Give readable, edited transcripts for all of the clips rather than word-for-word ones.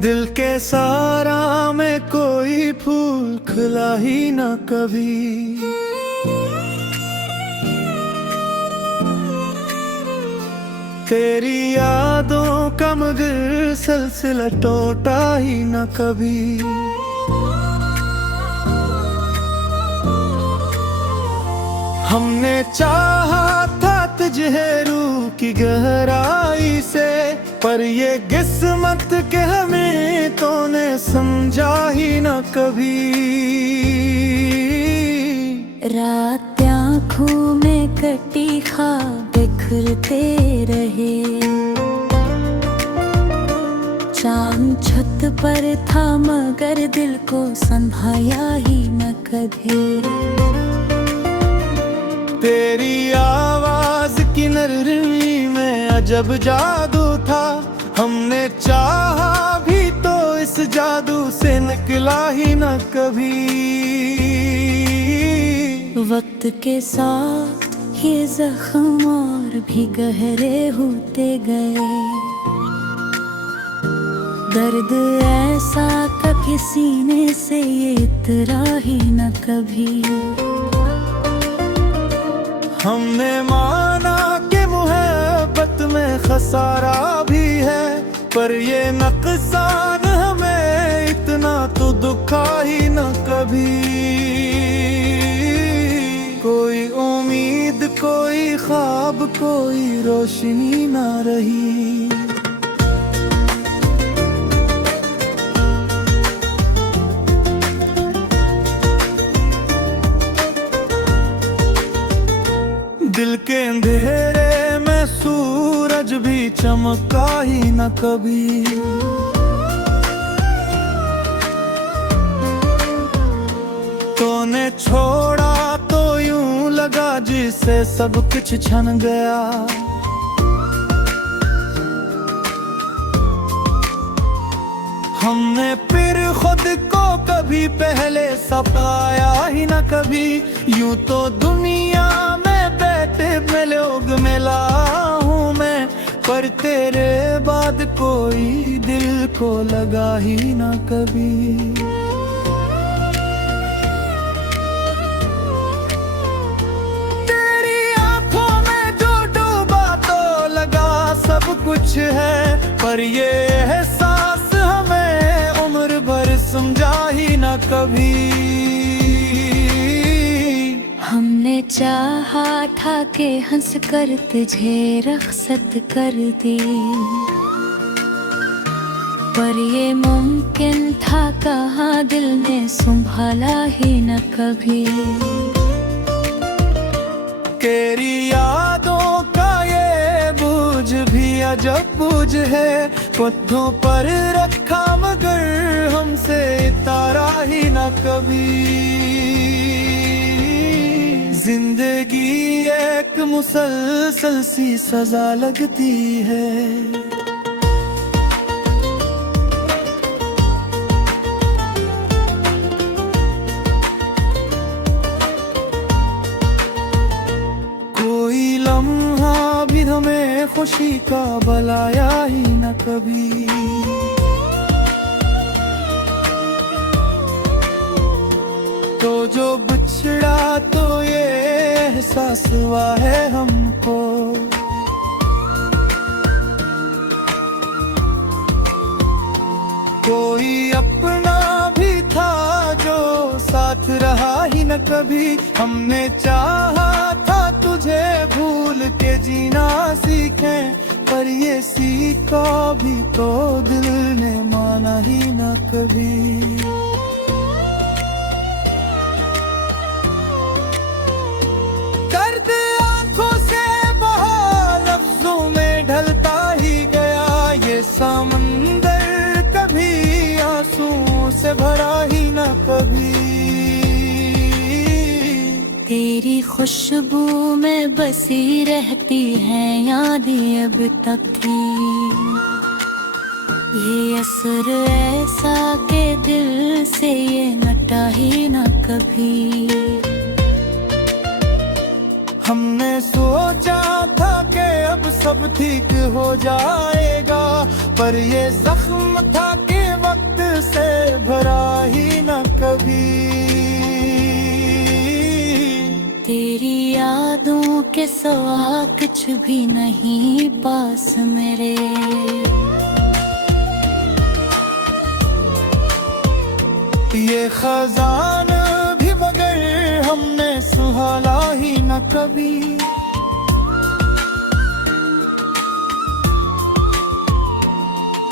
दिल के सारा में कोई फूल खिला ही न कभी। तेरी यादों का मगर सिलसिला टूटा ही न कभी। हमने चाहा था तुझे रूह की गहराई से, पर ये किस्मत के हमें तूने समझा ही न कभी। रात आँखों में कटी ख्वाब बिखरते रहे, चांद छत पर था मगर दिल को संभाया ही न कभी। तेरी आवाज की नरमी में अजब जादू था, हमने चाहा भी तो इस जादू से निकला ही न कभी। वक्त के साथ ये जख्म और भी गहरे होते गए, दर्द ऐसा कभी सीने से ये इतरा ही न कभी। हमने माना कि मोहब्बत में खसारा भी है, पर ये नुकसान हमें इतना तो दुखा ही न कभी। कोई उम्मीद, कोई ख्वाब, कोई रोशनी ना रही। दिल के अंधेरे में सूरज भी चमका ही न कभी। तूने छोड़ा तो यूं लगा जिससे सब कुछ छन गया। हमने फिर खुद को कभी पहले सपाया ही न कभी। यूं तो दुनिया में लोग मिला हूँ मैं, पर तेरे बाद कोई दिल को लगा ही ना कभी। तेरी आंखों में जो डूबा तो लगा सब कुछ है, पर ये एहसास हमें उम्र भर समझा ही ना कभी। हमने चाहा था कि हंस कर तुझे रख्सत कर दी, पर ये मुमकिन था कहाँ, दिल ने संभाला ही न कभी। तेरी यादों का ये बोझ भी अजब बोझ है, पत्थों पर रखा मगर हमसे तारा ही न कभी। जिंदगी एक मुसलसल सी सजा लगती है, कोई लम्हा भी हमें खुशी का बुलाया ही न कभी। तो जो बिछड़ा तो ये एहसास हुआ है हमको, कोई अपना भी था जो साथ रहा ही न कभी। हमने चाहा था तुझे भूल के जीना सीखें, पर ये सीखा भी तो दिल ने माना ही न कभी। दर्द आंखों से बहा लफ्जों में ढलता ही गया, ये समंदर कभी आंसू से भरा ही न कभी। तेरी खुशबू में बसी रहती है यादें अब तक की, ये असर ऐसा के दिल से ये नटा ही न कभी। हमने सोचा था कि अब सब ठीक हो जाएगा, पर ये जख्म था कि से भरा ही न कभी। तेरी यादों के सिवा कुछ भी नहीं पास मेरे। ये खजान भी मगर हमने सुहाना ही न कभी।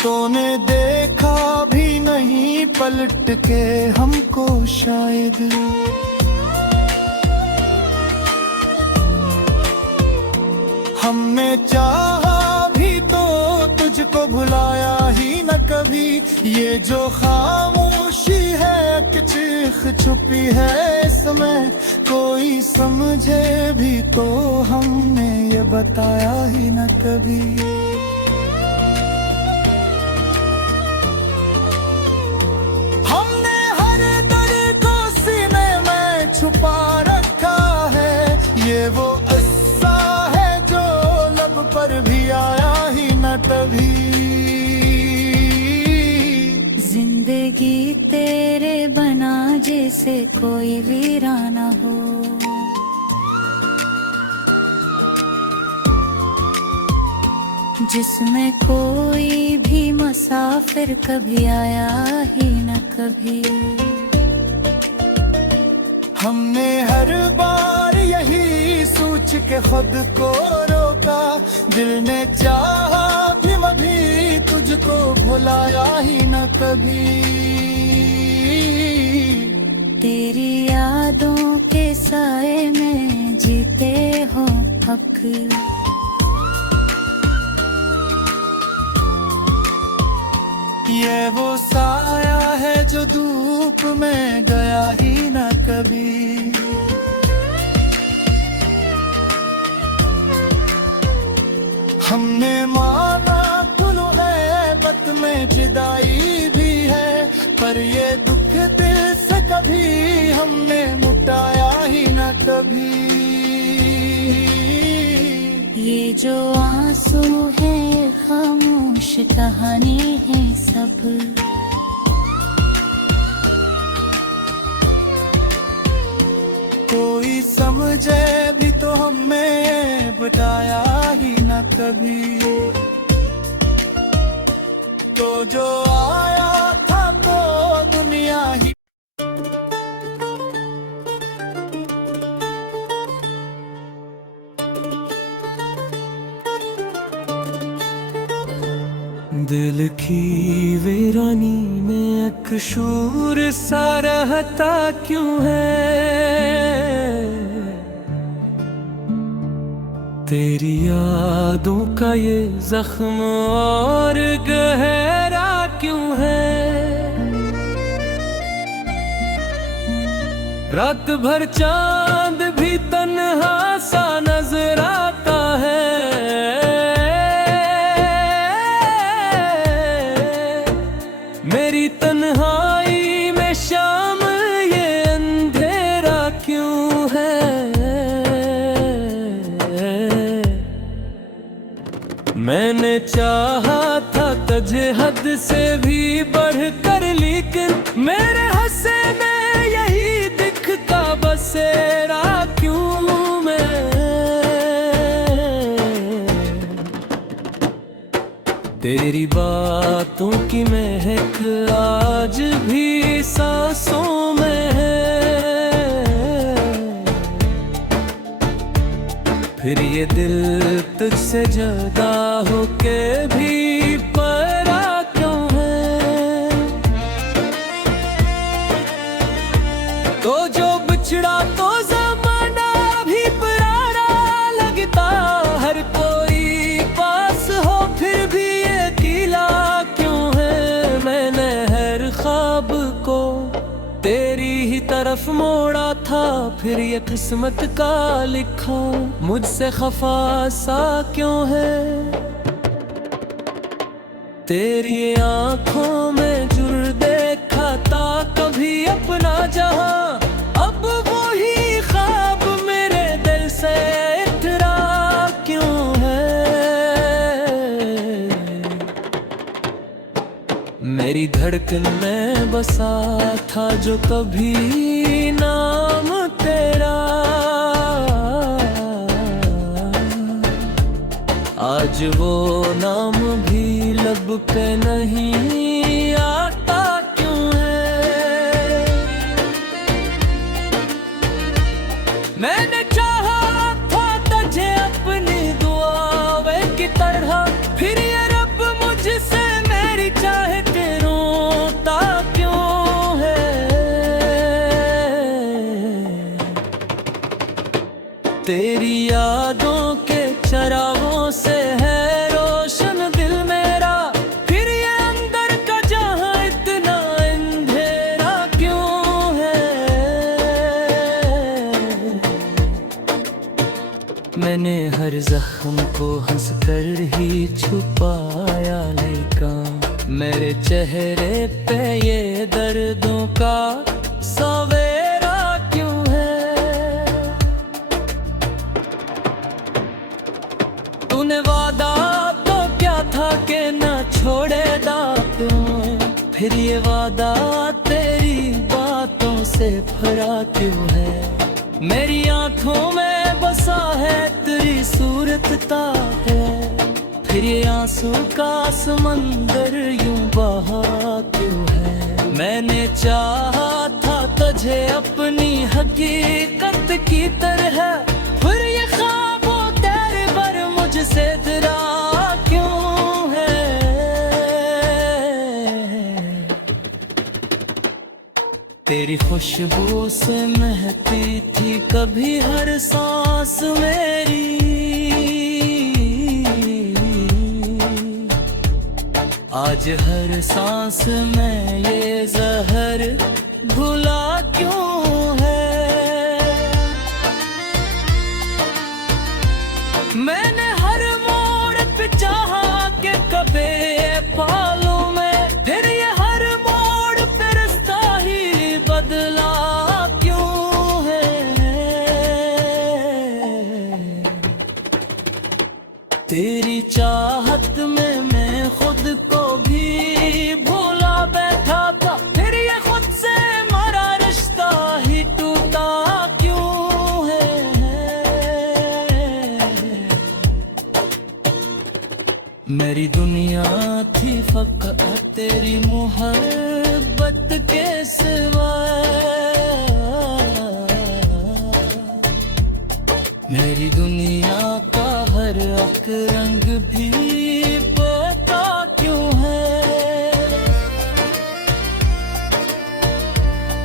तूने देखा भी नहीं पलट के हमको शायद। हमने चाहा भी तो तुझको भुलाया ही न कभी। ये जो खामोशी है कि चीख छुपी है इसमें, कोई समझे भी तो हमने ये बताया ही न कभी। हमने हर दर्द को सीने में छुपा रखा है। ये वो अस्सा है जो लब पर भी आया ही न तभी। जिंदगी तेरे बना जैसे कोई वीराना हो। जिसमें कोई भी मुसाफिर कभी आया ही न कभी। हमने हर बार यही सोच के खुद को रोका। दिल ने चाहा भी अभी तुझको भुलाया ही न कभी। तेरी यादों के साए में जीते हो हक। ये वो साया है जो धूप में गया ही न कभी। हमने माना तुलो ऐबत में जुदाई भी है, पर ये दुख दिल से कभी हमने मुटाया ही न कभी। ये जो आंसू है खामोश कहानी है सब। कोई समझे भी तो हमें बताया ही न कभी। तो जो आया था तो दुनिया ही। दिल की वीरानी में एक शूर सा रहता क्यों है। तेरी यादों का ये जख्म और गहरा क्यों है। रात भर चांद भी तन्हा सा नजर आता है। मेरी तन्हाई में शाम ये अंधेरा क्यों है। मैंने चाहा था तुझे हद से भी बढ़कर, लेकिन मेरे हंसे में यही दिखता बसेरा क्यों मैं। तेरी बातों की महक आज भी सांसों में है। फिर ये दिल तुझसे जुदा होके भी परा क्यों है। तो जो बिछड़ा तो ज़माना भी पुराना लगता। हर कोई पास हो फिर भी ये अकेला क्यों है। मैंने हर ख्वाब को तेरी ही तरफ मोड़ा था, फिर ये किस्मत का लिखा मुझसे खफा सा क्यों है। तेरी आंखों में जुर देखा था कभी अपना जहां, अब वही ख्वाब मेरे दिल से इतरा क्यों है। मेरी धड़कन में बसा था जो कभी नाम तेरा, आज वो नाम भी लब पे नहीं आता क्यों है। मैंने चाहा था तुझे अपनी दुआवे की तरह, फिर ये रब मुझसे मेरी चाहते रोता क्यों है। तेरी यादों के चरागों से है रोशन दिल मेरा, फिर ये अंदर का जहां इतना अंधेरा क्यों है। मैंने हर जख्म को हंस कर ही छुपाया, लेकिन मेरे चेहरे पे ये दर्दों का सवेरा क्यों है। तूने वादा तो क्या था कि न छोड़ेगा क्यों, फिर ये वादा तेरी बातों से भरा क्यों है। मेरी आंखों में बसा है तेरी सूरत ता है, फिर ये आंसू का समंदर यूं बहा क्यों है। मैंने चाहा था तुझे अपनी हकीकत की तरह, फिर ये ख्वाबों तेरे पर मुझसे डरा क्यों है। तेरी खुशबू से महकती थी कभी हर सांस मेरी, आज हर सांस में ये जहर घुला क्यों है। मैंने हर मोड़ पे चाहा कि कभी पालूं मैं, फिर ये हर मोड़ पे रास्ता ही बदला क्यों है। तेरी चाहत में मैं खुद को भी भूला बैठा था, फिर ये खुद से मरा रिश्ता ही टूटा क्यों है। मेरी दुनिया थी फकत तेरी मोहब्बत के सिवा, मेरी दुनिया का हर एक रंग भी पता क्यों है।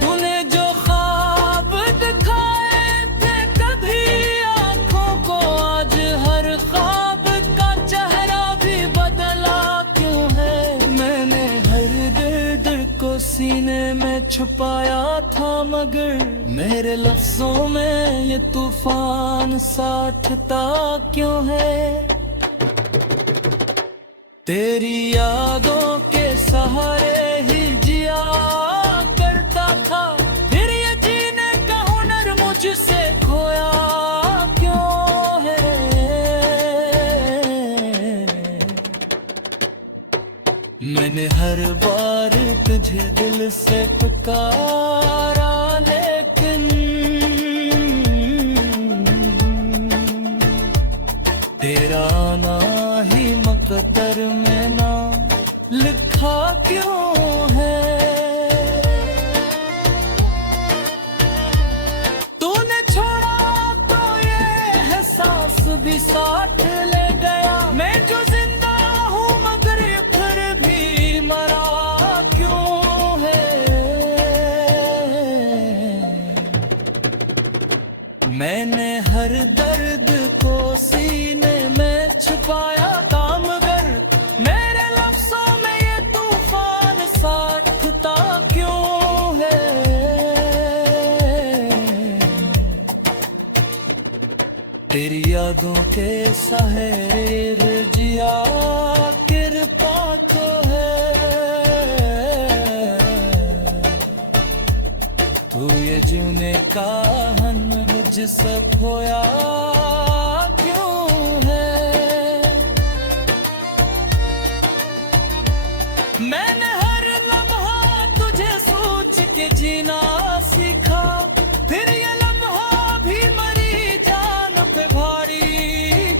तूने जो ख्वाब दिखाए थे कभी आंखों को, आज हर ख्वाब का चेहरा भी बदला क्यों है। मैंने हर दर्द को सीने में छुपाया था, मगर मेरे लफ्जों में ये तूफान साठता क्यों है। तेरी यादों के सहारे ही जिया करता था, फिर ये जीने का हुनर मुझसे खोया क्यों है। मैंने हर बार तुझे दिल से पुकारा, लेकिन तेरा आना ही मकदर में ना लिखा क्यों है। तूने छोड़ा तो ये एहसास भी साथ ले गया, मैं जो जिंदा हूँ मगर फिर भी मरा क्यों है। मैंने हर दर्द को सीने में छुपाया था, मगर मेरे लफ्जों में ये तूफान साठता क्यों है। तेरी यादों के सहारे जिया कृपा तो है। तू ये जीने का हन मुझसे खोया क्यों है। मैंने हर लम्हा तुझे के जीना सीखा, फिर ये लम्हा भी मरी जान पे भारी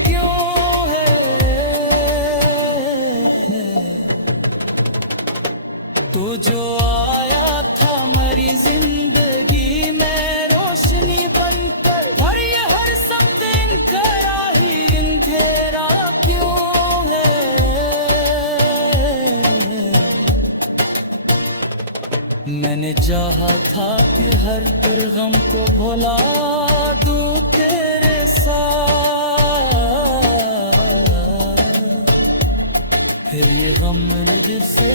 क्यों है। तू जो आया था मरी जिंदगी में रोशनी बनकर, और ये हर सब दिन कराही अंधेरा क्यों है। मैंने चाहा था कि हर दुर्गम को भुला दूं तेरे साथ, फिर ये गम मुझसे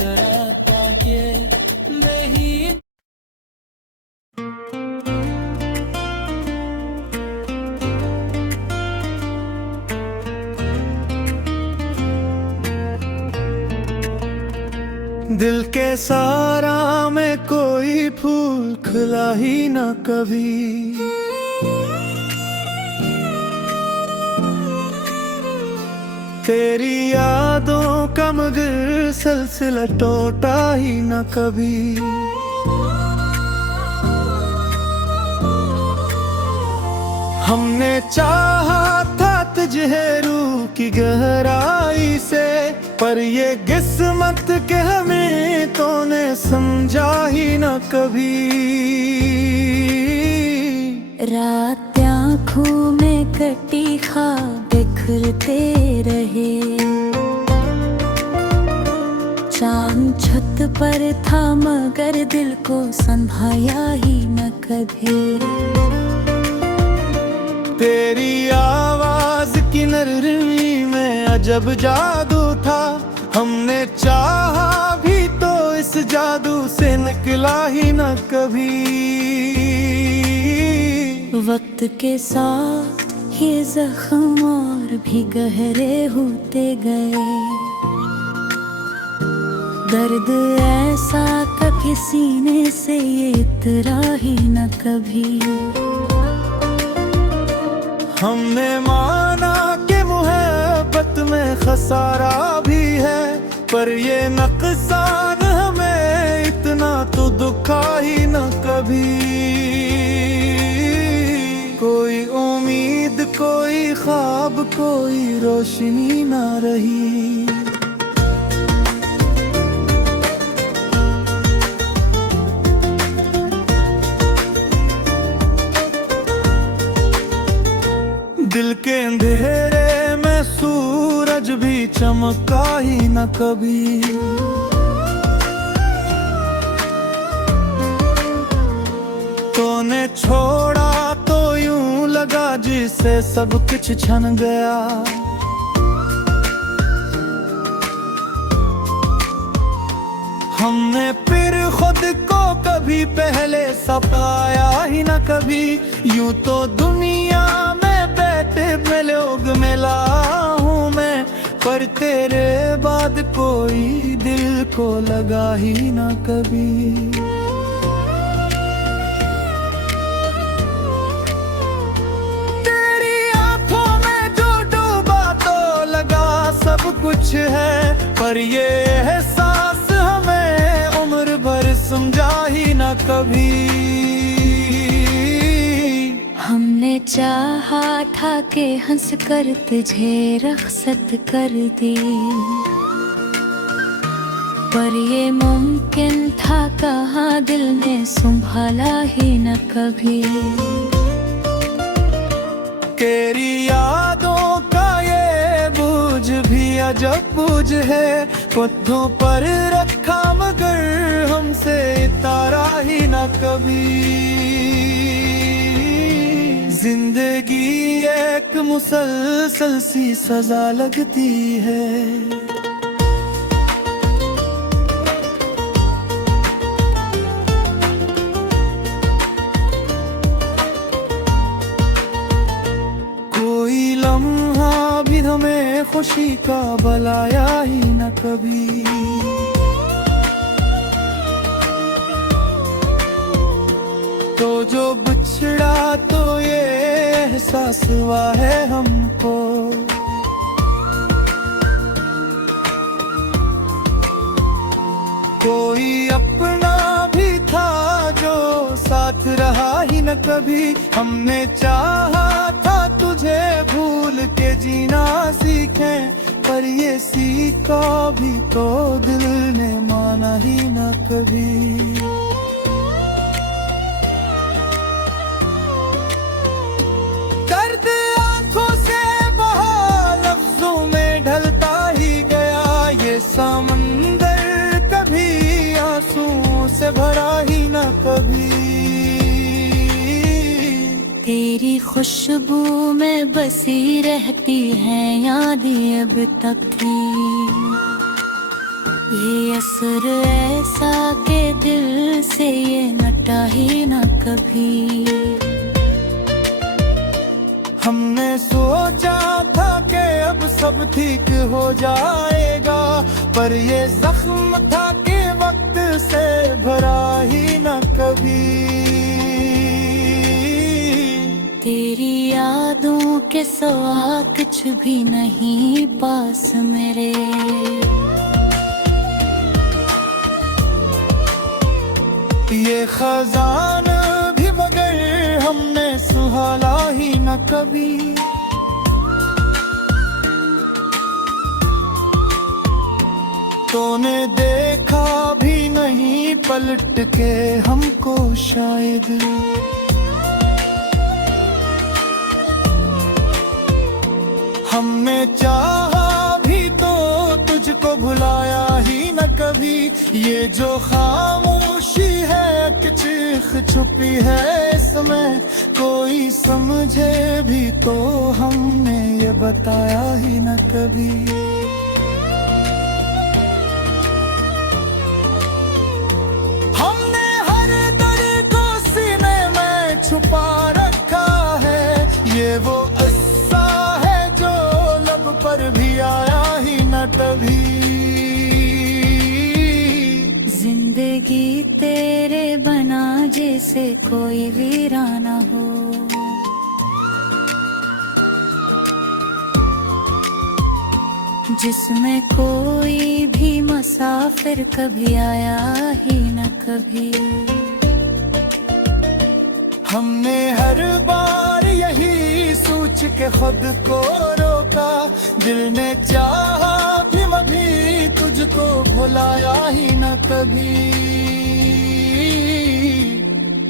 कराता के नहीं। दिल के सारा में कोई फूल खिला ही ना कभी, तेरी यादों का मगर सिलसिला टूटा ही ना कभी। हमने चाहा था तुझे रूह की गहराई से, पर ये किस्मत के हमें तूने समझा ही न कभी। रात आँखों में कटी ख्वाब बिखरते रहे, चांद छत पर था मगर दिल को संभाया ही न कभी। तेरी आवाज की नरमी में अजब जादू था, हमने चाहा भी तो इस जादू से निकला ही न कभी। वक्त के साथ ये जख्म और भी गहरे होते गए, दर्द ऐसा कभी सीने से ये इतरा ही न कभी। हमने माना कि मोहब्बत में खसारा भी है, पर ये नुकसान हमें इतना तो दुखा ही न कभी। कोई उम्मीद कोई ख्वाब कोई रोशनी ना रही। दिल के अंधेरे में सूरज भी चमका ही न कभी। तूने छोड़ा तो यूं लगा जिसे सब कुछ छन गया, हमने फिर खुद को कभी पहले सपाया ही न कभी। यूं तो दुनिया में लोग मिला हूँ मैं, पर तेरे बाद कोई दिल को लगा ही ना कभी। तेरी आंखों में जो डूबा तो लगा सब कुछ है, पर ये एहसास हमें उम्र भर समझा ही ना कभी। हमने चाहा था कि हंस कर तुझे रख्सत कर दी, पर ये मुमकिन था कहाँ, दिल ने संभाला ही न कभी। तेरी यादों का ये बोझ भी अजब बोझ है, पत्थों पर रखा मगर हमसे तारा ही न कभी। जिंदगी एक मुसलसल सी सजा लगती है, कोई लम्हा भी हमें खुशी का बुलाया ही न कभी। तो जो बिछड़ा तो ये एहसास हुआ है हमको, कोई अपना भी था न कभी। हमने चाहा था तुझे भूल के जीना सीखें, पर ये सीखा भी तो दिल ने माना ही न कभी। दर्द आंखों से बहा लफ्जों में ढलता ही गया, ये समंदर कभी आंसुओं से भरा ही न कभी। तेरी खुशबू में बसी रहती है यादें अब तक की, ये असर ऐसा के दिल से ये हटा ही न कभी। हमने सोचा था कि अब सब ठीक हो जाएगा, पर ये जख्म था कि वक्त से भरा ही न कभी। तेरी यादों के सिवा कुछ भी नहीं पास मेरे, ये खजान भी मगर हमने सुहाना ही न कभी। तूने देखा भी नहीं पलट के हमको शायद, हमने चाहा भी तो तुझको भुलाया ही न कभी। ये जो खामोशी है कि चीख छुपी है इसमें, कोई समझे भी तो हमने ये बताया ही न कभी। हमने हर दर्द को सीने में छुपा रखा है, ये वो पर भी आया ही न तभी। जिंदगी तेरे बना जैसे कोई वीराना हो, जिसमें कोई भी मुसाफिर कभी आया ही न कभी। हमने हर बार यही सोच के खुद को रोका, दिल ने चाहा भी मभी तुझको भुलाया ही न कभी।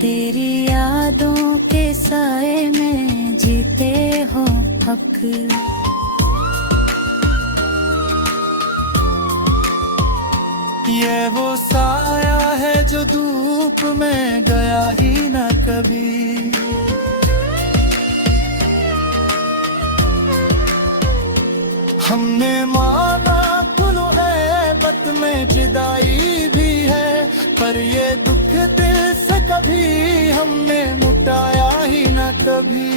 तेरी यादों के साए में जीते हो हक, ये वो साया है जो धूप में गया ही न कभी। हमने माना तुलुएबत में जुदाई भी है, पर ये दुख दिल से कभी हमने मुटाया ही न कभी।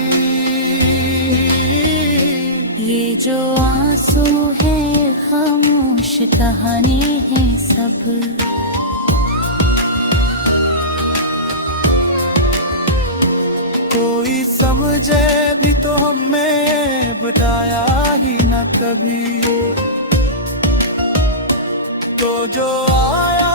ये जो आंसू है खामोश कहानी है सब, कोई समझे भी तो हमें बताया ही न कभी। तो जो आया